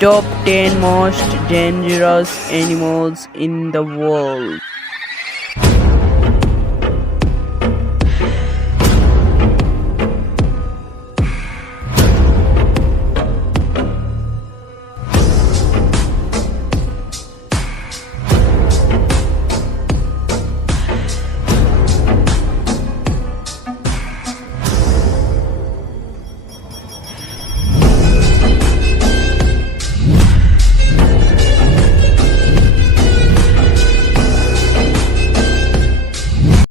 Top 10 most dangerous animals in the world.